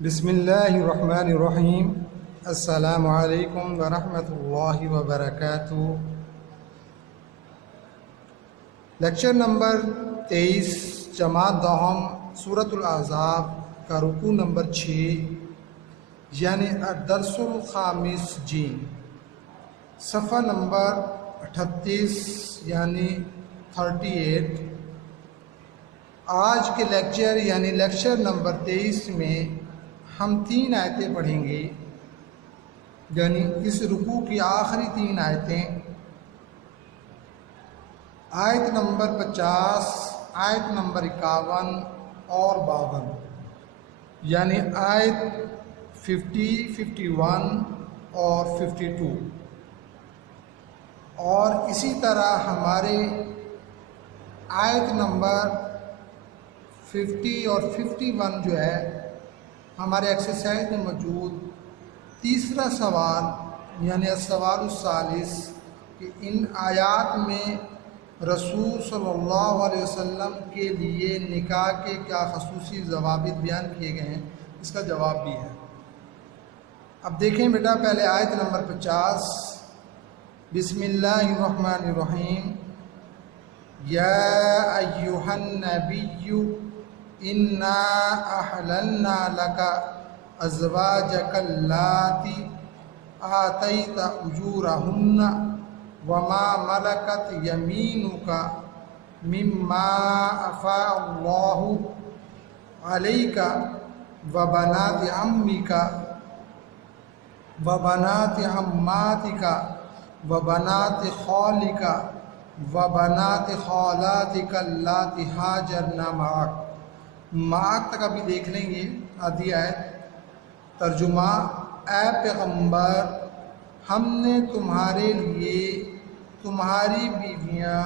بسم اللہ الرحمن الرحیم۔ السلام علیکم ورحمۃ اللہ وبرکاتہ۔ لیکچر نمبر 23 جماعت دہم سورۃ الاحزاب کا رکوع نمبر 6 یعنی الدرس الخامس جیم، صفحہ نمبر 38 یعنی 38۔ آج کے لیکچر یعنی لیکچر نمبر 23 میں ہم 3 آیتیں پڑھیں گے، یعنی اس رکوع کی آخری 3 آیتیں، آیت نمبر 50، آیت نمبر 51 اور 52، یعنی آیت 50، 51 اور 52۔ اور اسی طرح ہمارے آیت نمبر 50 اور 51 جو ہے ہمارے ایکسرسائز میں موجود تیسرا سوال یعنی السوال الثالث، کہ ان آیات میں رسول صلی اللہ علیہ وسلم کے لیے نکاح کے کیا خصوصی ضوابط بیان کیے گئے ہیں، اس کا جواب بھی ہے۔ اب دیکھیں بیٹا، پہلے آیت نمبر 50، بسم اللہ الرحمن الرحیم، یا ایہا النبی انا احللنا لک ازواجک اللاتی آتیت اجورہن وما ملکت یمینک مما افاء اللہ علیک وبنات عمک وبنات عماتک وبنات خالک وبنات خالاتک اللاتی ہاجرن معک۔ معک تک ابھی دیکھ لیں گے آدھی آیت۔ ترجمہ: اے پیغمبر، ہم نے تمہارے لیے تمہاری بیویاں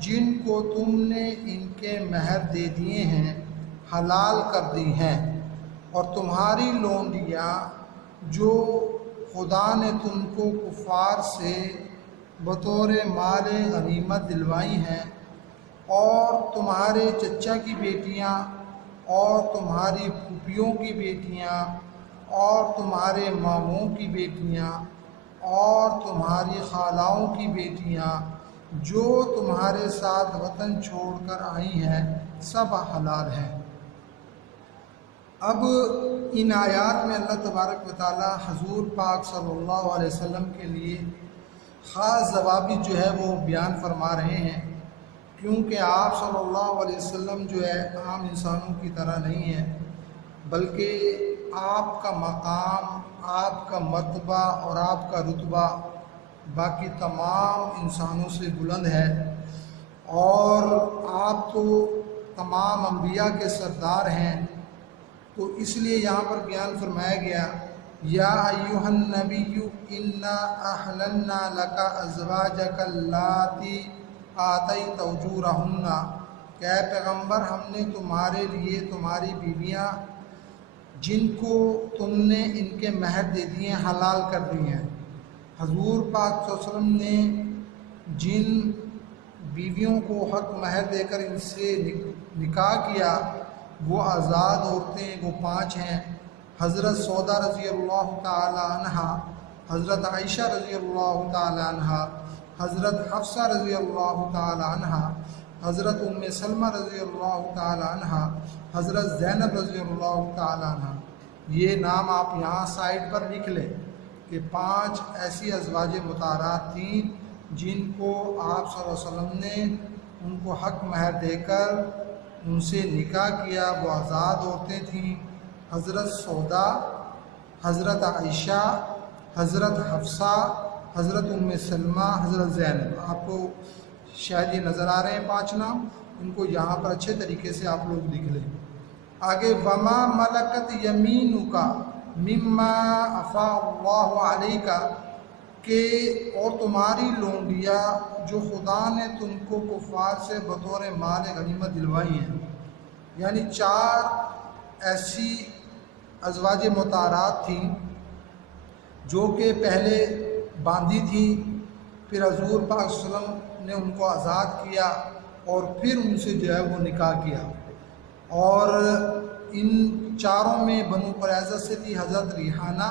جن کو تم نے ان کے مہر دے دیے ہیں حلال کر دی ہیں، اور تمہاری لونڈیاں جو خدا نے تم کو کفار سے بطور مال غنیمت دلوائی ہیں، اور تمہارے چچا کی بیٹیاں اور تمہاری پھوپھیوں کی بیٹیاں اور تمہارے ماموں کی بیٹیاں اور تمہاری خالاؤں کی بیٹیاں جو تمہارے ساتھ وطن چھوڑ کر آئی ہیں، سب حلال ہیں۔ اب ان آیات میں اللہ تبارک و تعالی حضور پاک صلی اللہ علیہ وسلم کے لیے خاص ضوابط جو ہے وہ بیان فرما رہے ہیں، کیونکہ آپ صلی اللہ علیہ وسلم جو ہے عام انسانوں کی طرح نہیں ہے، بلکہ آپ کا مقام، آپ کا مرتبہ اور آپ کا رتبہ باقی تمام انسانوں سے بلند ہے، اور آپ تو تمام انبیاء کے سردار ہیں۔ تو اس لیے یہاں پر بیان فرمایا گیا، یا ایھا النبی انا احللنا لک ازواجک اللاتی آتیت اجورہن، کہ اے پیغمبر، ہم نے تمہارے لیے تمہاری بیویاں جن کو تم نے ان کے مہر دے دیے حلال کر دی ہیں۔ حضور پاک صلی اللہ علیہ وسلم نے جن بیویوں کو حق مہر دے کر ان سے نکاح کیا وہ آزاد عورتیں وہ 5 ہیں۔ حضرت سودا رضی اللہ تعالی عنہ، حضرت عائشہ رضی اللہ تعالی عنہ، حضرت حفصہ رضی اللہ تعالی عنہ، حضرت ام سلمہ رضی اللہ تعالی عنہ، حضرت زینب رضی اللہ تعالی عنہ۔ یہ نام آپ یہاں سائٹ پر لکھ لیں کہ 5 ایسی ازواج مطہرات تھیں جن کو آپ صلی اللہ علیہ وسلم نے ان کو حق مہر دے کر ان سے نکاح کیا، وہ آزاد عورتیں تھیں۔ حضرت سودا، حضرت عائشہ، حضرت حفصہ، حضرت ام سلمہ، حضرت زینب۔ آپ کو شاید یہ نظر آ رہے ہیں 5 نام، ان کو یہاں پر اچھے طریقے سے آپ لوگ لکھ لیں۔ آگے وما ملکت یمینک مما افاء اللہ علیک، کہ اور تمہاری لونڈیاں جو خدا نے تم کو کفار سے بطور مال غنیمت دلوائی ہیں، یعنی 4 ایسی ازواج مطہرات تھیں جو کہ پہلے باندھی تھی، پھر حضور پاک صلی اللہ علیہ وسلم نے ان کو آزاد کیا اور پھر ان سے جو ہے وہ نکاح کیا، اور ان چاروں میں بنو قریظہ سے تھی حضرت ریحانہ،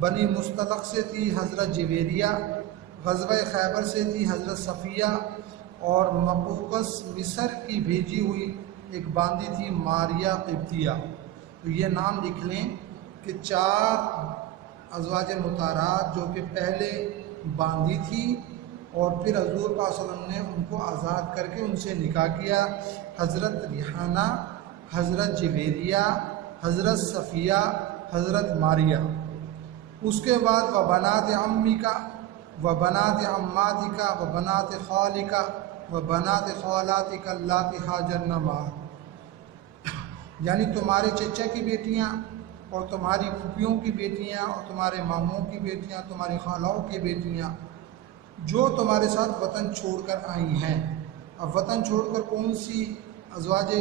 بنی مستلق سے تھی حضرت جویریہ، غزوہ خیبر سے تھی حضرت صفیہ، اور مقوقس مصر کی بھیجی ہوئی ایک باندی تھی ماریہ قبطیہ۔ تو یہ نام لکھ لیں کہ 4 ازواج مطہرات جو کہ پہلے باندی تھی اور پھر حضور پاک صلی اللہ علیہ وسلم نے ان کو آزاد کر کے ان سے نکاح کیا، حضرت ریحانہ، حضرت جویریہ، حضرت صفیہ، حضرت ماریہ۔ اس کے بعد وبنات عمکا وبنات عماتکا وبنات خالکا وبنات خالاتکا اللاتی ہاجرن معک، یعنی تمہارے چچا کی بیٹیاں اور تمہاری پھوپھیوں کی بیٹیاں اور تمہارے ماموں کی بیٹیاں، تمہاری خالاؤں کی بیٹیاں جو تمہارے ساتھ وطن چھوڑ کر آئی ہیں۔ اب وطن چھوڑ کر کون سی ازواج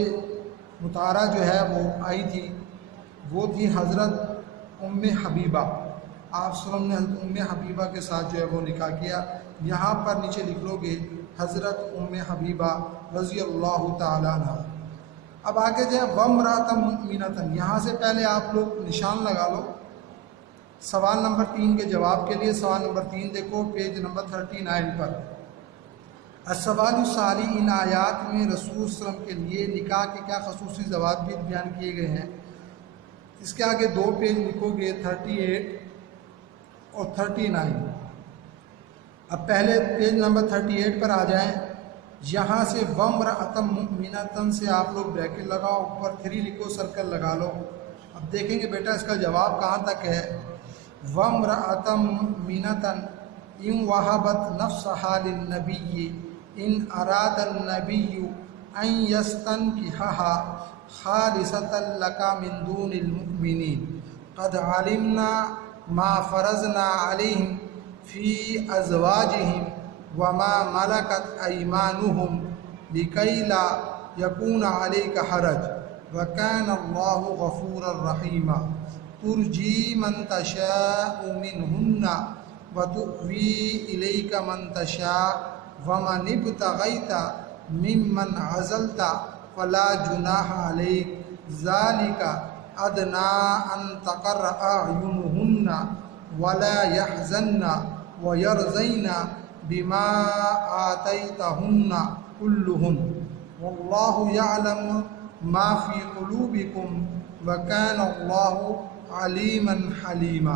مطہرہ جو ہے وہ آئی تھی؟ وہ تھی حضرت ام حبیبہ۔ آپ صلی اللہ علیہ وسلم نے حضرت ام حبیبہ کے ساتھ جو ہے وہ نکاح کیا۔ یہاں پر نیچے لکھ لو گے حضرت ام حبیبہ رضی اللہ تعالیٰ عنہ۔ اب آگے جو ہے وامرأۃ مؤمنۃ، یہاں سے پہلے آپ لوگ نشان لگا لو سوال نمبر 3 کے جواب کے لیے۔ سوال نمبر 3 دیکھو پیج نمبر 39 پر۔ السوال الثانی، ان آیات میں رسول صلی اللہ علیہ وسلم کے لیے نکاح کے کیا خصوصی ضوابط بیان کیے گئے ہیں؟ اس کے آگے 2 پیج لکھو گے 38 اور 39۔ اب پہلے پیج نمبر 38 پر آ جائیں، یہاں سے وامرأۃ مؤمنۃ سے آپ لوگ بریکٹ لگاؤ، اوپر 3 لکھو، سرکل لگا لو۔ اب دیکھیں گے بیٹا اس کا جواب کہاں تک ہے۔ وامرأۃ مؤمنۃ ان وہبت نفسها للنبی ان اراد النبی ان یستنکحها خالصۃ لک من دون المؤمنین قد علمنا ما فرضنا علیہم فی ازواجہم وما ملکت ایمانہم لکی لا یکون علیک حرج وکان اللہ غفورا رحیما ترجی من تشاء منہن وتؤوی الیک من تشاء ومن ابتغیت ممن عزلت فلا جناح علیک ذالک ادنیٰ ان تقر اعینہن ولا یحزن ویرضین بما آتیتہن کلہن واللہ یعلم ما فی قلوبکم وکان اللہ علیما حلیما۔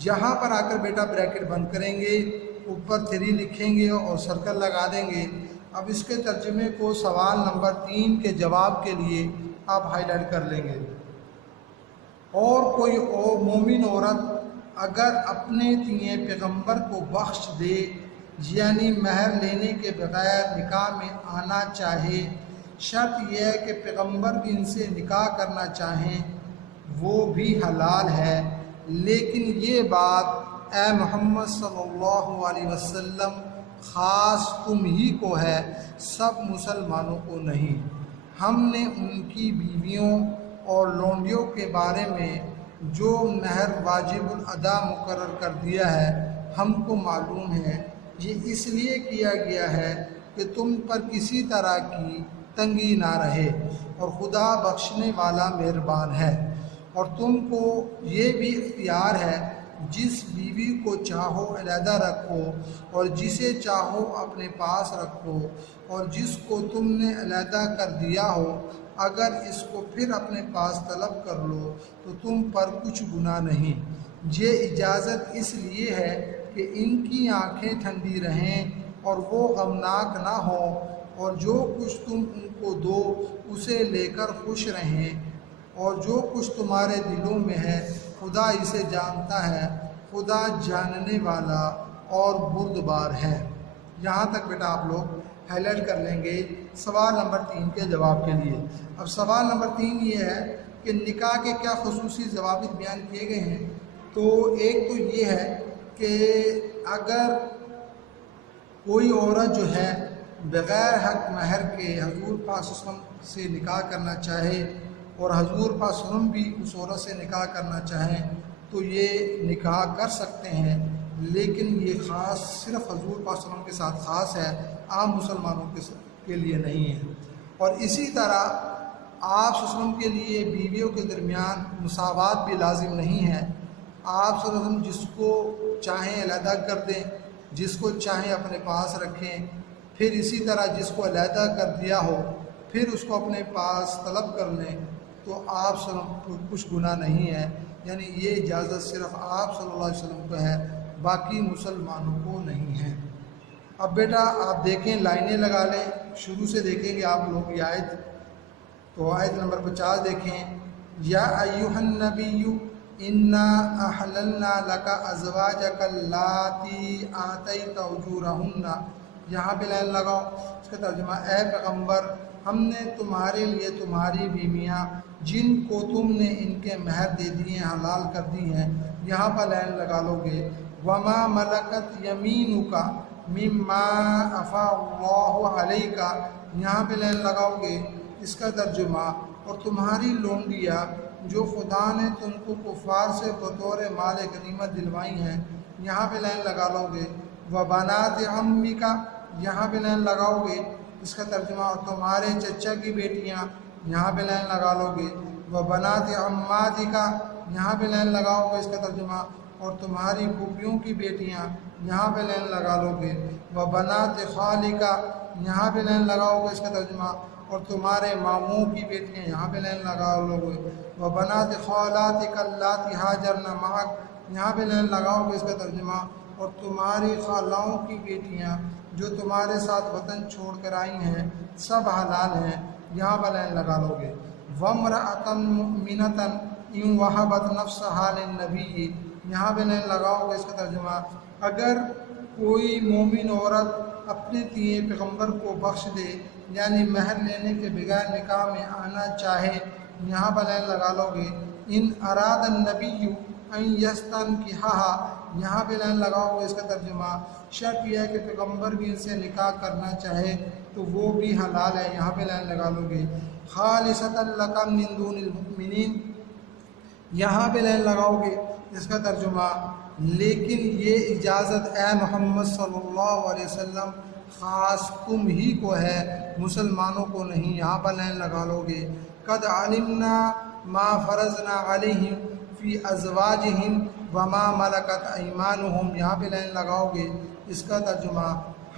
یہاں پر آ کر بیٹا بریکٹ بند کریں گے، اوپر 3 لکھیں گے اور سرکل لگا دیں گے۔ اب اس کے ترجمے کو سوال نمبر 3 کے جواب کے لیے آپ ہائی لائٹ کر لیں گے۔ اور کوئی مومن عورت اگر اپنے تیئے پیغمبر کو بخش دے، یعنی مہر لینے کے بغیر نکاح میں آنا چاہے، شرط یہ ہے کہ پیغمبر بھی ان سے نکاح کرنا چاہیں، وہ بھی حلال ہے۔ لیکن یہ بات اے محمد صلی اللہ علیہ وسلم خاص تم ہی کو ہے، سب مسلمانوں کو نہیں۔ ہم نے ان کی بیویوں اور لونڈیوں کے بارے میں جو مہر واجب الادا مقرر کر دیا ہے ہم کو معلوم ہے، یہ اس لیے کیا گیا ہے کہ تم پر کسی طرح کی تنگی نہ رہے، اور خدا بخشنے والا مہربان ہے۔ اور تم کو یہ بھی اختیار ہے، جس بیوی کو چاہو علیحدہ رکھو اور جسے چاہو اپنے پاس رکھو، اور جس کو تم نے علیحدہ کر دیا ہو اگر اس کو پھر اپنے پاس طلب کر لو تو تم پر کچھ گناہ نہیں۔ یہ اجازت اس لیے ہے کہ ان کی آنکھیں ٹھنڈی رہیں اور وہ غمناک نہ ہوں، اور جو کچھ تم ان کو دو اسے لے کر خوش رہیں، اور جو کچھ تمہارے دلوں میں ہے خدا اسے جانتا ہے، خدا جاننے والا اور بردبار ہے۔ یہاں تک بیٹا آپ لوگ ہائی لائٹ کر لیں گے سوال نمبر 3 کے جواب کے لیے۔ اب سوال نمبر 3 یہ ہے کہ نکاح کے کیا خصوصی ضوابط بیان کیے گئے ہیں؟ تو ایک تو یہ ہے کہ اگر کوئی عورت جو ہے بغیر حق مہر کے حضور پاک صلی اللہ علیہ وسلم سے نکاح کرنا چاہے اور حضور پاک صلی اللہ علیہ وسلم بھی اس عورت سے نکاح کرنا چاہیں تو یہ نکاح کر سکتے ہیں، لیکن یہ خاص صرف حضور پاک صلی اللہ علیہ وسلم کے ساتھ خاص ہے، عام مسلمانوں کے لیے نہیں ہے۔ اور اسی طرح آپ صلی اللہ علیہ وسلم کے لیے بیویوں کے درمیان مساوات بھی لازم نہیں ہے۔ آپ صلی اللہ علیہ وسلم جس کو چاہیں علیحدہ کر دیں، جس کو چاہیں اپنے پاس رکھیں، پھر اسی طرح جس کو علیحدہ کر دیا ہو پھر اس کو اپنے پاس طلب کر لیں تو آپ صلی اللہ علیہ وسلم کو کچھ گناہ نہیں ہے۔ یعنی یہ اجازت صرف آپ صلی اللہ علیہ وسلم کو ہے، باقی مسلمانوں کو نہیں ہے۔ اب بیٹا آپ دیکھیں، لائنیں لگا لیں، شروع سے دیکھیں گے آپ لوگ یہ آیت۔ تو آیت نمبر 50 دیکھیں، یا ایھا النبی انا احللنا لک ازواجک اللاتی آتیت اجورہن، یہاں پہ لائن لگاؤ، اس کا ترجمہ اے پیغمبر ہم نے تمہارے لیے تمہاری بیویاں جن کو تم نے ان کے مہر دے دیے ہیں، حلال کر دی ہیں، یہاں پر لائن لگا لو گے وما ملکت یمینک مما افاء اللہ علیک، یہاں پہ لائن لگاؤ گے، اس کا ترجمہ اور تمہاری لونڈیاں جو خدا نے تم کو کفار سے بطور مال غنیمت دلوائی ہیں، یہاں پہ لائن لگا لو گے وبنات عمک، یہاں پہ لائن لگاؤ گے، اس کا ترجمہ اور تمہارے چچا کی بیٹیاں، یہاں پہ لائن لگا لو گے وبنات عماتک، یہاں پہ لائن لگاؤ گے، اس کا ترجمہ اور تمہاری پھوپھیوں کی بیٹیاں، یہاں پہ لائن لگا لو گے وبنات خالک، یہاں پہ لائن لگاؤ گے، اس کا ترجمہ اور تمہارے ماموں کی بیٹیاں، یہاں پہ لائن لگا لو گے وبنات خالاتک اللاتی ہاجرن معک، یہاں پہ لائن لگاؤ گے، اس کا ترجمہ اور تمہاری خالاؤں کی بیٹیاں جو تمہارے ساتھ وطن چھوڑ کر آئی ہیں سب حلال ہیں، یہاں پہ لائن لگا لو گے وامرأۃ مؤمنۃ ان وہبت نفسہا للنبی، یہاں پہ لائن لگاؤ گے، اس کا ترجمہ اگر کوئی مومن عورت اپنے دیے پیغمبر کو بخش دے، یعنی مہر لینے کے بغیر نکاح میں آنا چاہے، یہاں پر لائن لگا لو گے ان اراد النبی ان یستنکحھا، یہاں پہ لائن لگاؤ گے، اس کا ترجمہ شرط یہ ہے کہ پیغمبر بھی ان سے نکاح کرنا چاہے تو وہ بھی حلال ہے، یہاں پہ لائن لگا لو گے خالصۃ لک من دون المؤمنین، یہاں پہ لائن لگاؤ گے، اس کا ترجمہ لیکن یہ اجازت اے محمد صلی اللہ علیہ وسلم خاص تم ہی کو ہے، مسلمانوں کو نہیں، یہاں پر لائن لگا لو گے قد علمنا ما فرضنا علیہم فی ازواجہم وما ملکت ایمانہم، یہاں پہ لائن لگاؤ گے، اس کا ترجمہ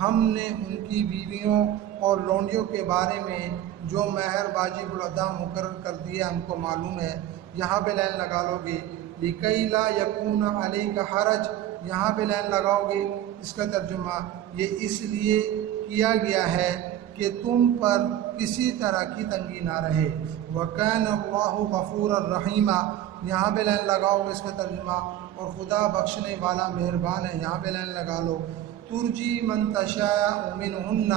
ہم نے ان کی بیویوں اور لونڈیوں کے بارے میں جو مہر واجب الادا مقرر کر دیا ہم کو معلوم ہے، یہاں پہ لائن لگا لو گے لکی لا یکون علیک حرج، یہاں پہ لائن لگاؤ گے، اس کا ترجمہ یہ اس لیے کیا گیا ہے کہ تم پر کسی طرح کی تنگی نہ رہے، وَكَانَ اللَّهُ غَفُورًا رَحِيمًا، یہاں پہ لائن لگاؤ گے، اس کا ترجمہ اور خدا بخشنے والا مہربان ہے، یہاں پہ لائن لگا لو ترجی من تشاء منہن،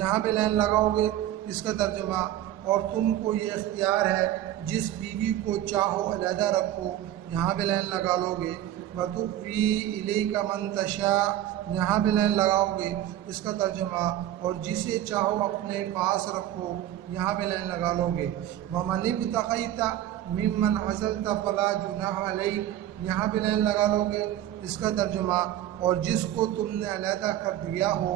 یہاں پہ لائن لگاؤ گے، اس کا ترجمہ اور تم کو یہ اختیار ہے جس بیوی کو چاہو علیحدہ رکھو، یہاں پہ لائن لگا لو گے وَتُؤْوِي إِلَيْكَ مَن تَشَاءُ، یہاں پہ لائن لگاؤ گے، اس کا ترجمہ اور جسے چاہو اپنے پاس رکھو، یہاں پہ لائن لگا لو گے وَمَنِ ابْتَغَيْتَ مِمَّنْ عَزَلْتَ فَلَا جُنَاحَ عَلَيْكَ، یہاں پہ لائن لگا لو گے، اس کا ترجمہ اور جس کو تم نے علیحدہ کر دیا ہو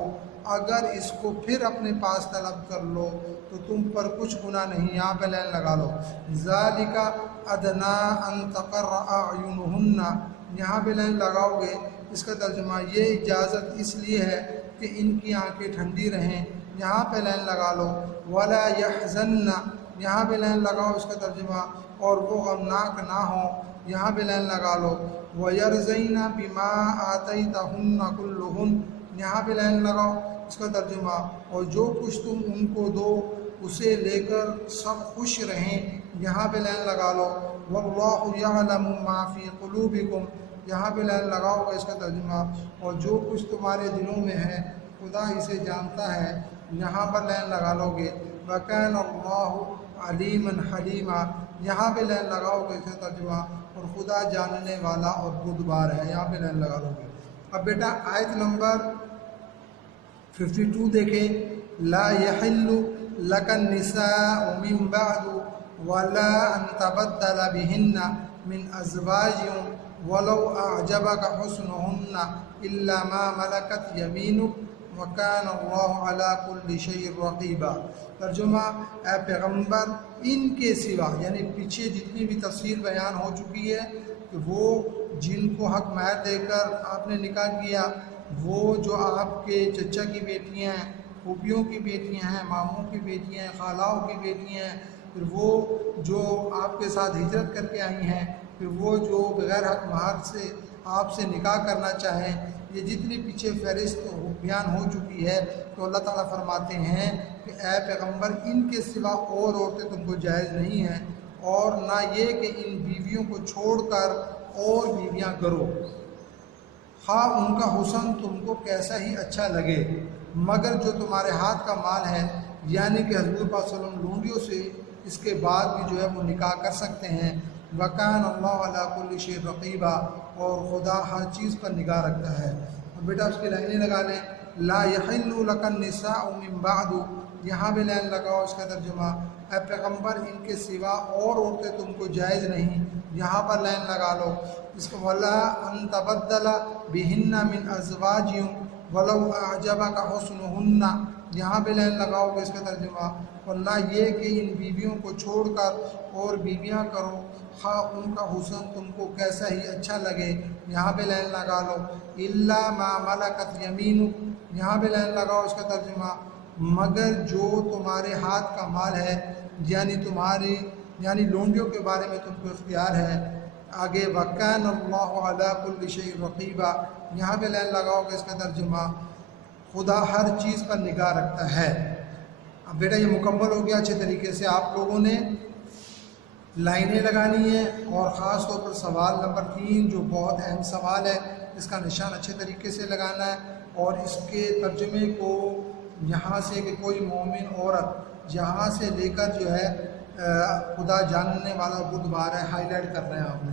اگر اس کو پھر اپنے پاس طلب کر لو تو تم پر کچھ گناہ نہیں، یہاں پہ لائن لگا لو ذَلِكَ أَدْنَىٰ أَن تَقَرَّ أَعْيُنُهُنَّ، یہاں پہ لائن لگاؤ گے، اس کا ترجمہ یہ اجازت اس لیے ہے کہ ان کی آنکھیں ٹھنڈی رہیں، یہاں پہ لائن لگا لو وَلَا يَحْزَنَّ، یہاں پہ لائن لگاؤ، اس کا ترجمہ اور وہ غمناک نہ ہوں، یہاں پہ لائن لگا لو وَيَرْضَيْنَ بِمَا آتَيْتَهُنَّ كُلُّهُنَّ، یہاں پہ لائن لگاؤ، اس کا ترجمہ اور جو کچھ تم ان کو دو اسے لے کر سب خوش رہیں، یہاں پہ لائن لگا لو وَاللَّهُ يَعْلَمُ مَا فِي قُلُوبِكُمْ، یہاں پہ لائن لگاؤ گا، اس کا ترجمہ اور جو کچھ تمہارے دلوں میں ہے خدا اسے جانتا ہے، یہاں پر لائن لگا لو گے وَكَانَ اللَّهُ عَلِيمًا حَلِيمًا، یہاں پہ لائن لگاؤ گے، اس کا ترجمہ اور خدا جاننے والا اور بردبار ہے، یہاں پہ لائن لگا لو گے۔ اب بیٹا آیت نمبر 52 دیکھیں لا يحل لك النساء من بعد ولا ان تبدل بهن من ازواج ولو اعجبك حسنهن الا ما ملكت يمينك وكان الله على كل شيء رقيبا، ترجمہ اے پیغمبر ان کے سوا، یعنی پیچھے جتنی بھی تفصیل بیان ہو چکی ہے کہ وہ جن کو حق مہر دے کر آپ نے نکاح کیا، وہ جو آپ کے چچا کی بیٹیاں ہیں، پھوپھیوں کی بیٹیاں ہیں، ماموں کی بیٹیاں ہیں، خالاؤں کی بیٹیاں ہیں، پھر وہ جو آپ کے ساتھ ہجرت کر کے آئی ہیں، پھر وہ جو بغیر حق مہر سے آپ سے نکاح کرنا چاہیں، یہ جتنی پیچھے فہرست بیان ہو چکی ہے، تو اللہ تعالیٰ فرماتے ہیں کہ اے پیغمبر ان کے سوا اور عورتیں تم کو جائز نہیں ہیں، اور نہ یہ کہ ان بیویوں کو چھوڑ کر اور بیویاں کرو، خواہ ان کا حسن تم کو کیسا ہی اچھا لگے، مگر جو تمہارے ہاتھ کا مال ہے، یعنی کہ حضور پاک صلی اللہ علیہ وسلم لونڈیوں سے اس کے بعد بھی جو ہے وہ نکاح کر سکتے ہیں۔ وَكَانَ اللَّهُ عَلَىٰ كُلِّ شَيْءٍ رَقِيبًا، اور خدا ہر چیز پر نگاہ رکھتا ہے۔ اور بیٹا اس کی لائنیں لگا لیں، لا يحل لك النساء من بعد، یہاں بھی لائن لگاؤ، اس کا ترجمہ اے پیغمبر ان کے سوا اور عورتیں تم کو جائز نہیں، یہاں پر لائن لگا لو۔ اس کو وَلَا أَن تَبَدَّلَ بِهِنَّ مِنْ أَزْوَاجٍ وَلَوْ أَعْجَبَكَ حُسْنُهُنَّ، یہاں بھی لائن لگاؤ گے، اس کا ترجمہ اور نہ یہ کہ ان بیویوں کو چھوڑ کر اور بیویاں کرو، خواہ ان کا حسن تم کو کیسا ہی اچھا لگے، یہاں پہ لائن لگا لو۔ إِلَّا مَا مَلَكَتْ يَمِينُكَ، یہاں پہ لائن لگاؤ، اس کا ترجمہ مگر جو تمہارے ہاتھ کا مال ہے، یعنی لونڈیوں کے بارے میں تم کو اختیار ہے۔ آگے وَكَانَ اللَّهُ عَلَىٰ كُلِّ شَيْءٍ رَقِيبًا، یہاں پہ لائن لگاؤ گے، اس کا ترجمہ خدا ہر چیز پر نگاہ رکھتا ہے۔ اب بیٹا یہ مکمل ہو گیا، اچھے طریقے سے آپ لوگوں نے لائنیں لگانی ہیں، اور خاص طور پر سوال نمبر 3 جو بہت اہم سوال ہے، اس کا نشان اچھے طریقے سے لگانا ہے، اور اس کے ترجمے کو یہاں سے کہ کوئی مومن عورت یہاں سے لے کر جو ہے خدا جاننے والا بدھ بار ہے، ہائی لائٹ کر رہے ہیں آپ نے۔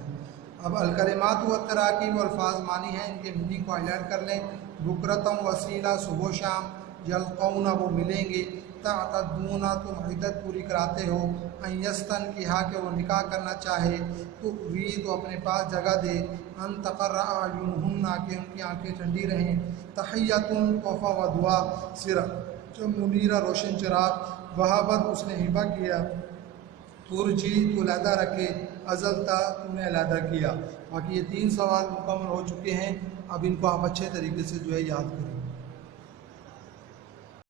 اب الکلمات و تراکیب و الفاظ معنی ہیں، ان کے میننگ کو ہائی لائٹ کر لیں۔ بکرتم وسیلہ، صبح و شام، یلقون وہ ملیں گے، تعتدون تم عدت پوری کراتے ہو، ان یستن کہا کہ وہ نکاح کرنا چاہے، تو وی تو اپنے پاس جگہ دے، ان تقر اعینہن کہ ان کی آنکھیں ٹھنڈی رہیں، تحیتن تحفہ و دعا، صرف جو منیرہ روشن چراغ، وہابت اس نے ہبہ کیا، ترجی تو علیحدہ رکھے، ازلتا تو نے علیحدہ کیا۔ باقی یہ 3 سوال مکمل ہو چکے ہیں، اب ان کو آپ اچھے طریقے سے جو ہے یاد کریں۔